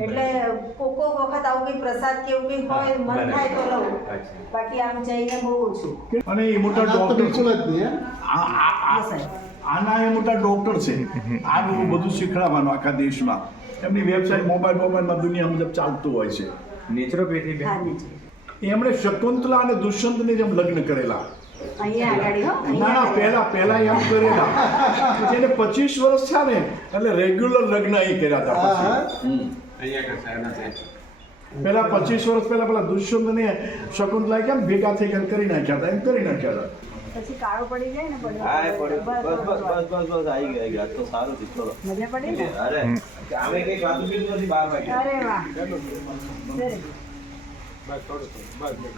એટલે કોક વખત આવું કંઈ પ્રસાદ કે એવું કંઈ હોય મન થાય તો લઉં, બાકી આમ જઈને બહુ ઓછું. અને એ મોટા ડોક્ટર બિલકુલ જ નહીં. આના એ મોટા ડોક્ટર છે. આનું બધું શીખડાવવાનું આખા દેશમાં. એમની વેબસાઇટ મોબાઈલમાં દુનિયા મુજબ ચાલતું હોય છે. નેચરોપેથી હા, નીચે. એમણે શકુંતલા અને દુષ્યંતની જેમ લગ્ન કરેલા. અહીંયા આગળ હો, ના પહેલા એમ કરેલા. જેને 25 વર્ષ થયા ને એટલે રેગ્યુલર લગ્ન અહીં કર્યા હતા. પહેલા 25 વર્ષ પહેલા દુષ્યંત ને શકુંતલા કેમ ભેગા થઈ ગયા કરી નાખ્યા હતા, એમ કરી નાખ્યા હતા. પછી કાળો પડી જાય ને બસ આવી ગયા તો સારું છે. ચલો મજા પડી ને? અરે અમે કઈ કાતું પીધું નથી 12 વાગ્યા. અરે વાહ, સરસ.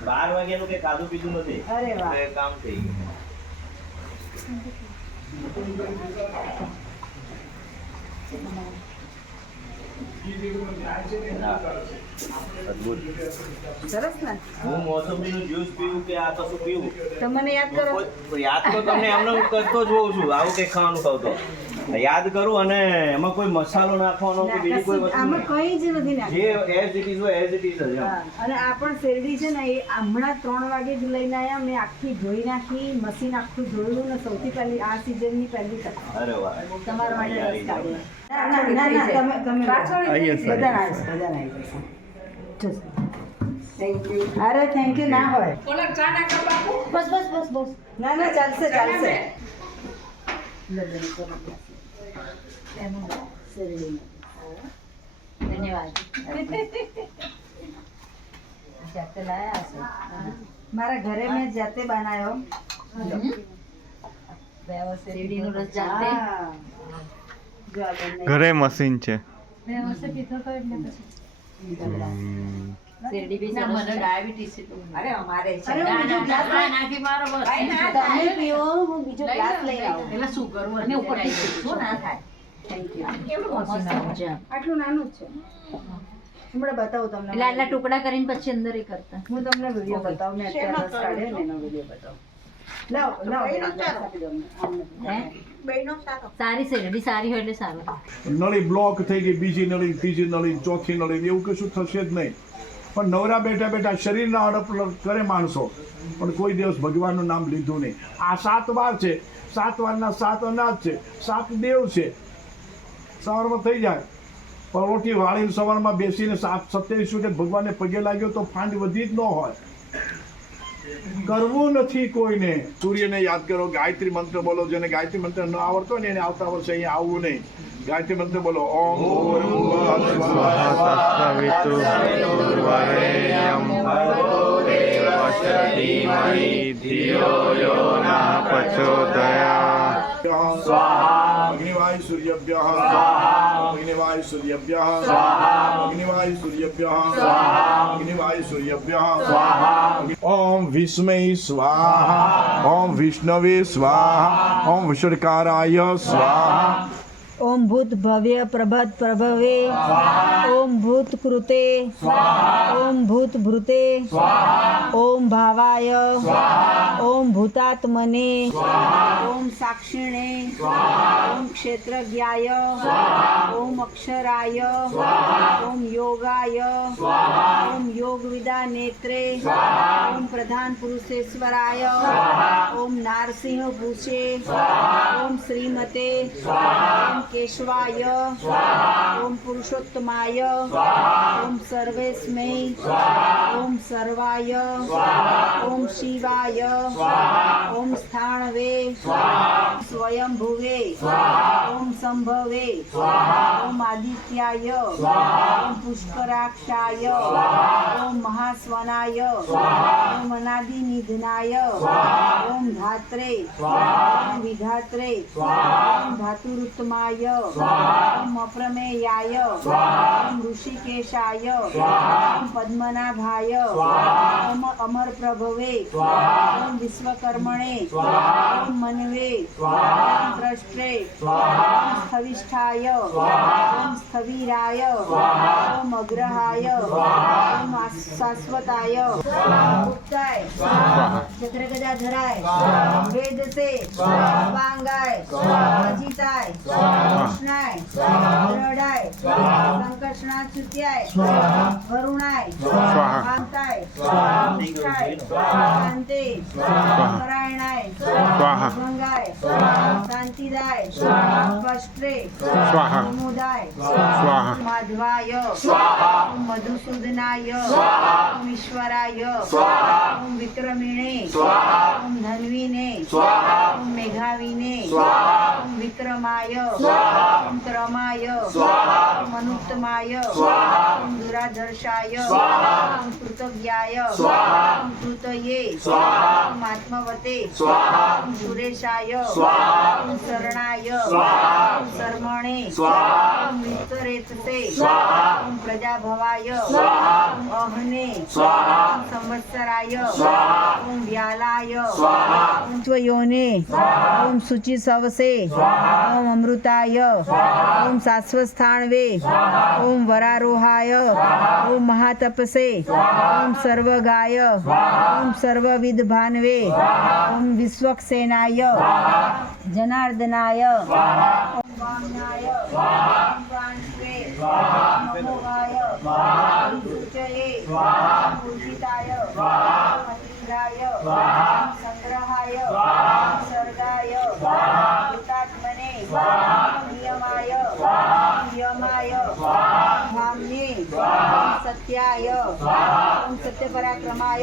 12 વાગ્યાનું કઈ કાદું પીધું નથી. અરે વાહ. એટલે કામ થઈ ગયું. અદભુત. સરસ ને? હું મોસંબીનું જ્યુસ પીવું કે આ કશું પીવું તો મને યાદ કરો. યાદ તો તમને એમને હું કરતો જ હોઉં છું. આવું કંઈ ખાવાનું ખાવ તો યાદ કરું. અને એમાં કોઈ મસાલો નાખવાનો કે બીજી કોઈ વસ્તુ આમાં કંઈ જ નથી નાખ્યું. જે એઝ ઇટ ઇઝ હોય એઝ ઇટ ઇઝ જ એમ. હા, અને આ પણ શેરડી છે ને એ હમણાં 3 વાગે જ લઈને આવ્યા. મેં આખી ધોઈ નાખી, મશીન આખું ધોયું ને સૌથી પહેલી આ સિઝનની પહેલી તક અરે વાહ. તમારા માટે યારી રસ કાઢી. જાઓ. ના, તમે બધાને આવી જશે. Thank you. અરે થેન્ક યુ ના હોય. બસ. ના ચાલશે. ધન્યવાદ. જાતે લાયા હશે. મારા ઘરે મેં જાતે બનાવ્યો. શેરડીનો રસ જાતે. ઘરે મશીન છે. શેરડી બી સરસ છે. ડાયાબિટીસ છે. અરે અમારે છે. અરે હું બીજો ગ્લાસ લઈ- નાખી મારો બસ. તમે પીવો, હું બીજો ગ્લાસ લઈ આવું. એટલે શું કરવું અને ઉપર આવી જશે. શું ના થાય. Thank you. કેવું મસ્ત છે. આટલું નાનું જ છે. હમણાં બતાવું તમને. એટલે આટલા ટુકડા કરીને પછી અંદર એ કરતા. હું તમને વિડીયો બતાવું. મેં અત્યારે રસ કાઢ્યો ને એનો વિડીયો બતાવું. લાવો ગ્લાસ આપી દો અમને. હે? સારી શેરડી સારી હોય એટલે સારું. નળી બ્લોક થઈ ગઈ, બીજી નળી, ત્રીજી નળી, ચોથી નળી, એવું કશું થશે જ નહીં. પણ નવરા બેઠા શરીરના હડપ કરે માણસો, પણ કોઈ દિવસ ભગવાનનું નામ લીધું નહીં. આ 7 વાર છે, 7 વારના 7 અનાજ છે, 7 દેવ છે. સવારમાં થઈ જાય પરોઠી વાળીને સવારમાં બેસીને 27 વખત ભગવાનને પગે લાગ્યો તો ફાંડ વધી જ ન હોય. કરવું નથી કોઈને. સૂર્યને યાદ કરો, ગાયત્રી મંત્ર બોલો. જેને ગાયત્રી મંત્ર ન આવડતો ને એને આવતા વર્ષે અહીંયા આવવું નહીં. ગાયત્રી મંત્ર બોલો. ઓમ અગ્નિવાય સૂર્યભ્યઃ સ્વાહા. અગ્નિવાય સૂર્યભ્યઃ સ્વાહા. અગ્નિવાય સૂર્યભ્યઃ સ્વાહા. અગ્નિવાય સૂર્યભ્યઃ સ્વાહા. ઓમ વિષ્ણવે સ્વાહા. ઓમ વિષ્ણવે સ્વાહા. ઓમ વિષ્ણુકારાય સ્વાહા. ઓમ ભૂત ભવ્ય પ્રભત પ્રભવે. ઓમ ભૂત કૃતે. ઓમ ભૂત ભૃતે. ઓમ ભાવાય. ઓમ ભૂતાત્મને. ઓમ સાક્ષિણે. ઓમ ક્ષેત્રજ્ઞાય. ઓમ અક્ષરાય. ઓમ યોગાય. ઓમ યોગવિદા નેત્રે. ઓમ પ્રધાન પુરુષેશ્વરાય. ઓમ નારસિંહ ભૂષે. ઓમ શ્રીમતે. ઓમ केशवाय. ओम पुरुषोत्तमाय. ओम सर्वेस्मै. ओम सर्वाय. ओम शिवाय. ओम स्थाणवे. स्वयंभुवे. ओम संभवे. ओम आदित्याय. ओम पुष्कराक्षाय. ओम महास्वनाय. ओम अनादिनिधनाय. ओम धात्रे. ओम विधात्रे. ओम धातुरुत्तमाय. ओम अप्रमेयाय. ओम ऋषिकेशाय. ओम पद्मनाभाय. ओम अमर प्रभवे. ओम विश्वकर्मणे. ओम मनवे. ओम द्रष्ट्रे. ओम स्थविष्ठाय. ओम स्थवीराय. ओम अग्रहाय. ओम शाश्वताय. गुप्ताय. चक्रगदाधराय. वेदसे. स्वांगाय. अजिताय. कृष्णाय. द्रढाय. संकर्षणाय. कृष्णाच्युत्याय स्वाहा वरुणाय स्वाहा कांताय स्वाहा निष्ठाय शांते नारायणाय स्वाहा गंगाय शांतिदाय पष्ट्रे स्वाहा प्रमोदाय स्वाहा माधवाय ओम मधुसूदनाय ओम ईश्वराय ओम विक्रमिणे ओम धन्वीने ओम मेघाविने ओम विक्रमाय ओम क्रमाय ओम अनुत्तमाय ओम दुराधर्षाय ओम कृतज्ञाय ओम कृतये ओम आत्मवते ओम सुरेशाय ओम शरणाय ओम शर्मणे ओम विस्तरेतसे ओम प्रजाभवाय ओम अहने ओम संवत्सराय ओम व्यालाय ओम त्वयोने ओम शुचिसवसे ओम अमृताय ओम शाश्वतस्थाणवे ओम वरारोहाय ओम महातपसे ओम सर्वगाय ओम सर्वविद्भान्वे ओम विश्वक्सेनाय जनार्दनाय ओम वामनाय ओम प्राणस्वे ओम अमोघाय ओम सूचये ओम पूजिताय ओम अतीन्द्राय ओम संग्रहाय ओम सर्गाय ओम हुतात्मने ओम नियमाय ओम यमाय ओम धाम्ने ओम सत्याय ओम सत्यपराक्रमाय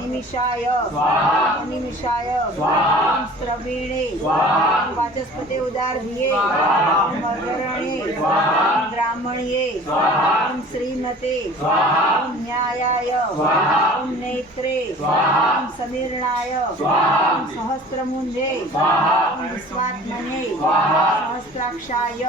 निमिषाय ओम निमिषाय ओम स्रवीणे ओम वाचस्पते उदारधिये ओम अग्रणे ओम ब्राह्मण्ये ओम श्रीमते ओम न्यायाय ओम नेत्रे ओम समीरणाय ओम सहस्रमुंडे ओम विश्वात्मने सहस्राक्षाय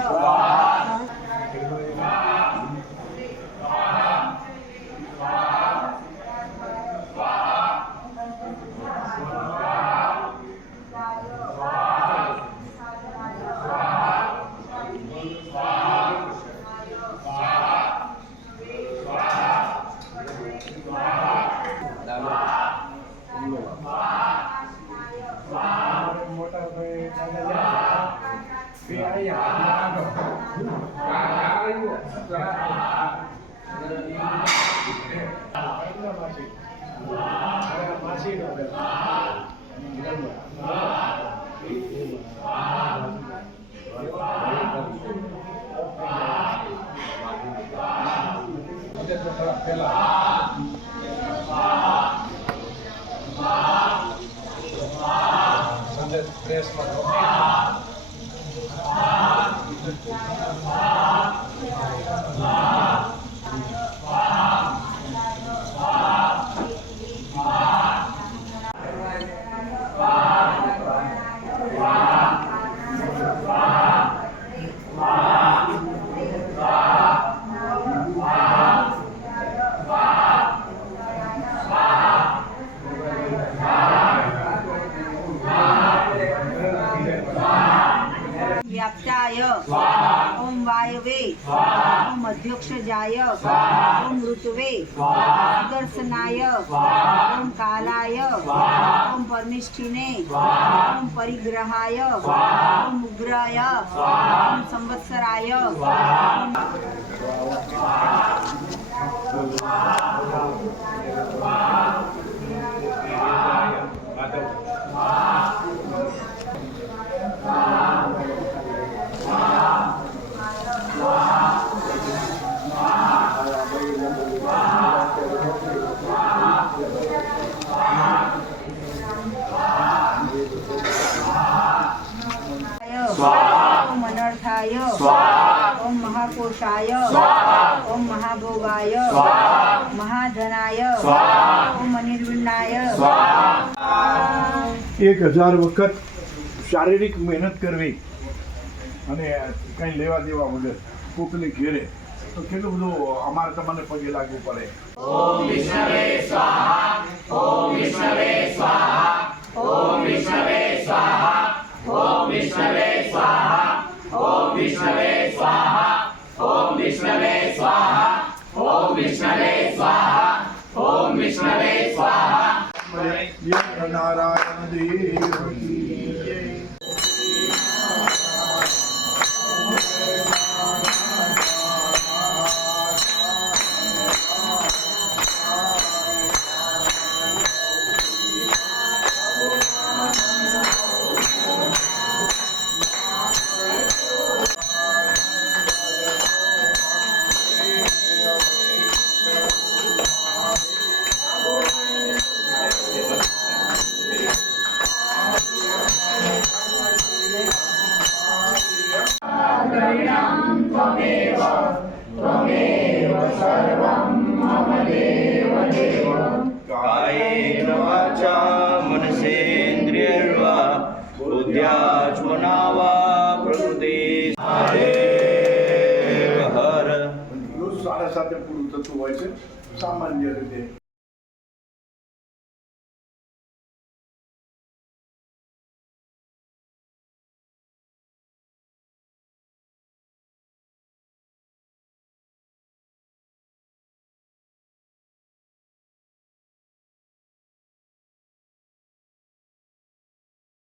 व्याप्ताय ओम वायवे ओम अध्यक्षजाय ओम ऋतवे सुदर्शनाय ओम कालाय ओम परमिष्ठिने ओम परिग्रहाय ओम उग्राय ओम संवत्सराय ओम ओम अनर्थाय ओम महाकोशाय ओम महाभोगाय महाधनाय ओम अनिर्विण्णाय 1000 વખત શારીરિક મહેનત કરવી અને કંઈ લેવા દેવા વગર કોકને ઘેરે તો કેટલું બધું અમારે તમને પગે લાગવું પડે. ઓમ વિષ્ણવે સ્વાહા ઓમ વિષ્ણવે સ્વાહા ઓમ વિષ્ણવે સ્વાહા ઓમ વિષ્ણવે સ્વાહા ઓમ વિષ્ણવે સ્વાહા ઓમ વિષ્ણવે સ્વાહા ઓમ વિષ્ણવે સ્વાહા ઓમ વિષ્ણવે સ્વાહા યજ્ઞ નારાયણ દેવ કી જય. વાચા મનસેન્દ્રિયર્વા બુદ્ધ્યાત્મના વા પ્રકૃતિ હર રોજ 7:30 પૂરું થતું હોય છે સામાન્ય રીતે.